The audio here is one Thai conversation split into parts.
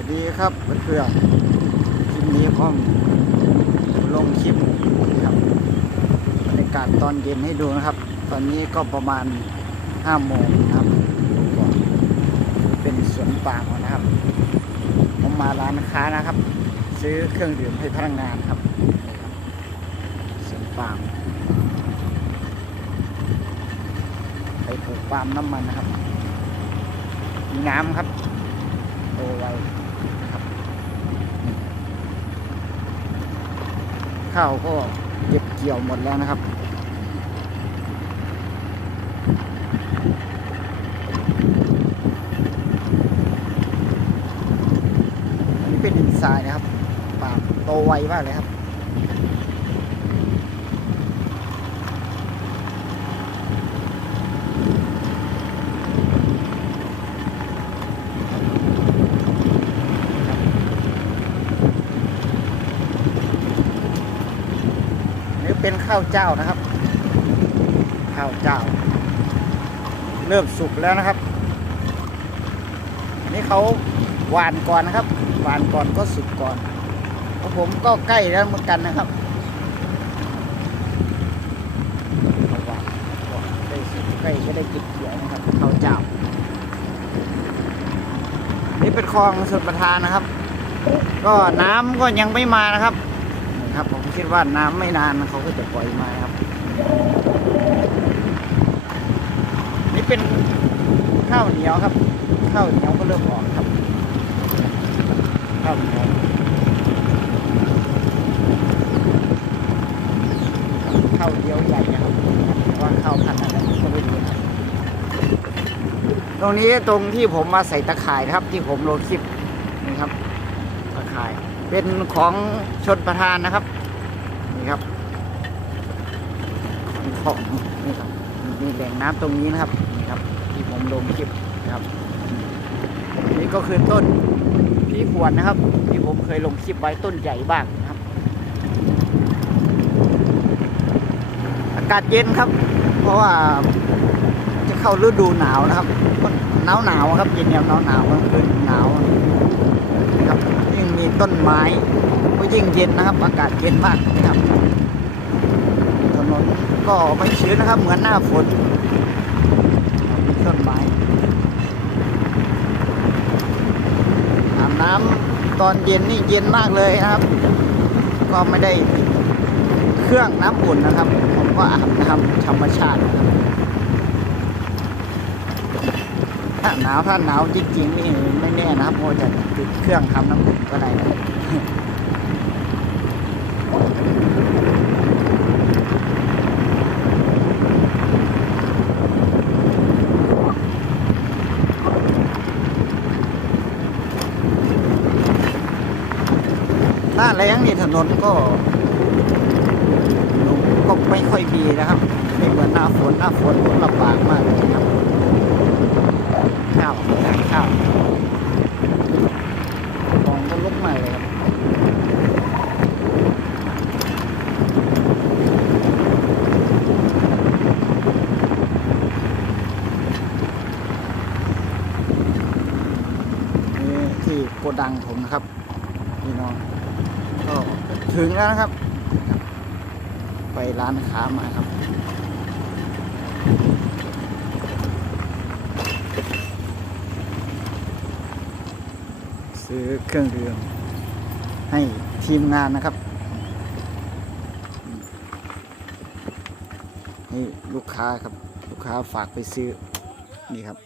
วัสดีครับเพื่อนๆคลิปนี้ผมลงคลิปนะครับบรรยากาศตอนเย็นให้ดูนะครับ ตอนนี้ก็ประมาณ5โมงครับก่อนเป็นสวนปามนะครับ ผมมาร้านค้านะครับ ซื้อเครื่องดื่มให้พนักงานครับสวนปามไปปลูกปาล์มน้ำมันนะครับมีน้ำครับโตไวนะครับนี่ ข้าวก็เก็บเกี่ยวหมดแล้วนะครับอันนี้เป็นดินทรายนะครับป่าโตไวมากเลยครับ นี่ เป็นข้าวเจ้านะครับ ข้าวเจ้า เริ่มสุกแล้วนะครับนนี้เขาหวานก่อนนะครับ หวานก่อนก็สุกก่อนแล้วผมก็ใกล้แล้วเหมือนกันนะครับเอาหวานก่อนได้สุกใกล้จะได้กินเกี่ยวนะครับข้าวเจ้า นี่เป็นคลองสุดประทานนะครับ ก็น้ำก็ยังไม่มานะครับ นะครับ ผมคิดว่าน้ำไม่นานเขาก็จะปล่อยมาครับ นี่เป็นข้าวเหนียวครับ ข้าวเหนียวก็เริ่มออกครับ ข้าวเหนียวข้าวเดียวใหญ่นะครับว่าข้าวพันธุ์อะไรก็ไม่รู้ครับตรงนี้ตรงที่ผมมาใส่ตะข่ายนะครับ ที่ผมโลคลิปนี่ครับตะข่าย เป็นของชนประธานนะครับ นี่ครับของนี่ครับมีแหล่งน้ำตรงนี้นะครับนี่ครับ ที่ผมลงคลิปนะครับ นี่ก็คือต้นพีขวดนะครับ ที่ผมเคยลงคลิปไว้ต้นใหญ่บ้างนะครับ อากาศเย็นครับ เพราะว่าจะเข้าฤดูหนาวนะครับหนาวหนาวครับเย็นยามหนาวหนาวกลางคืนหนาวนะครับยิ่งมี ต้นไม้ก็ยิ่งเย็นนะครับ อากาศเย็นมากนะครับถนนก็ไม่ชื้นนะครับ เหมือนหน้าฝนต้นไม้อาบน้ำตอนเย็นนี่เย็นมากเลยนะครับ ก็ไม่ได้ติดเครื่องน้ำอุ่นนะครับ ผมก็อาบน้ำธรรมชาตินะครับ ถ้าหนาวถ้าหนาวจริงๆนี่ไม่แน่นะครับว่าจะติดเครื่องทำน้ำอุ่นก็ได้นะหน้าแรงนี่ถนนก็ก็ไม่ค่อยดีนะครับไม่เหมือนหน้าฝนหน้าฝนลำบากมากเลยนะครับ ข้าวข้าวของก็ลุกมาเลยครับนี่ที่โกดังผมนะครับพี่น้องก็ถึงแล้วนะครับ ไปร้านค้ามาครับ ซื้อเครื่องดื่มให้ทีมงานนะครับ นี่ลูกค้าครับ ลูกค้าฝากไปซื้อ นี่ครับ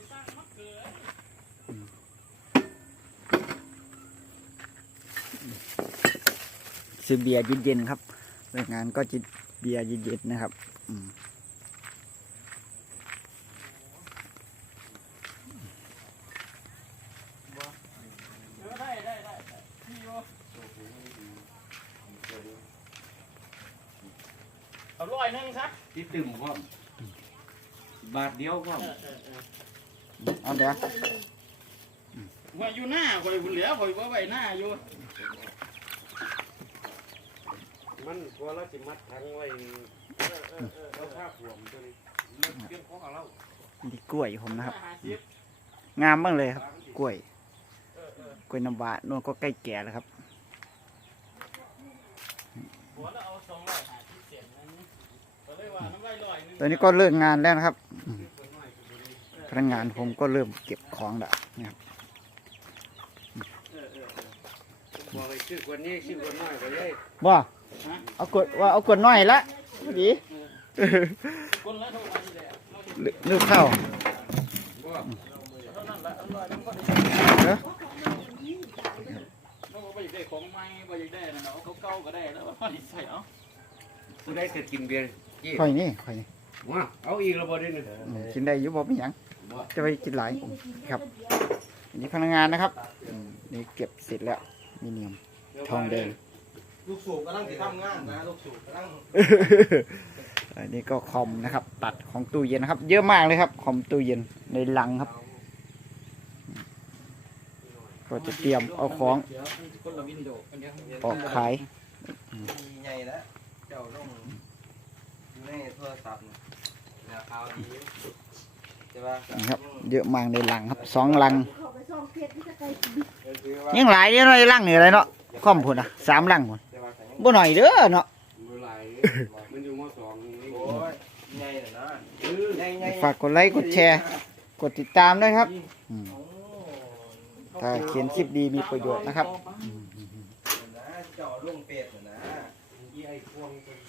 ซื้อเบียร์เย็นๆครับเลิกงานก็จิบเบียร์เย็นๆนะครับ อืม เอาร้อยหนึงซะที่ตึมพร้อมบาทเดียวพร้อมเอาเดี๋ยวว่าอยู่หน้าข่อยเหลือข่อยว่าไว้หน้าอยู่มันกลัวเราสิมัดทั้งไว้เราภาพรวมตัวนี้มันเพียงของเรานี่กล้วยผมนะครับ ห้าสิบงามมากเลยครับ กล้วย กล้วยน้ำว้านู่นก็ใกล้แก่แล้วครับ หัวเราเอาสองร้อย ตอนนี้ก็เลิกงานแล้วนะครับอืมพนักงานผมก็เริ่มเก็บของแล้วนะครับเออเออเออบอกให้ชื่อคนนี้ชื่อคนน้อยก็เลยว่าเอากดว่าเอากดน้อยละพอดีคนละเท่าไหร่แหละเราจะนึกนึกเข้าบอกเท่านั้นละอร่อยมันก็ได้เด้อมันก็ไปได้ของใหม่ไปได้นั่นเนาะเขาเก่าก็ได้แล้วว่าใส่เอา ผู้ใดจะกินเบียร์ยี่ค่อยนี่ค่อยนี่ว้าเอาอีกแล้วบ่ได้หนึ่งอืมกินได้อยู่บ่เป็นหยังจะไปกินหลายครับอันนี้พนักงานนะครับอืมนี่เก็บเสร็จแล้วมีเนียมทองแดง ลูกสูบกำลังสิทำงานนะลูกสูบกำลังอันนี้ก็คอมนะครับ ตัดของตู้เย็นนะครับ เยอะมากเลยครับ คอมตู้เย็นในลังครับ ก็จะเตรียมเอาของเดี๋ยวคนละวินโดว์อันเนี้ยออกขายมีใหญ่แล้วเจ้าต้องอยู่ในโทรศัพท์เนี่ยราคาดีใช่ป่ะนะครับ เยอะมากในลังครับสองลังเขาไปซ่อมเพชรที่จะไกลคือว่ายังหลายเด้อเนาะในลังนี่อะไรเนาะคอมพุ่นอะสามลังพุ่นใช่ป่ะแต่ยังบ่หน่อยเด้อเนาะมือไหลมันอยู่มสองนี่โอ้ยใหญ่น่ะนะใหญ่ใหญ่ฝากกดไลค์กดแชร์ กดติดตามด้วยครับอืมโอ้ถ้าเขียนคลิปดีมีประโยชน์นะครับนะเจ้าลุงเป็ดน่ะ ให้พวงส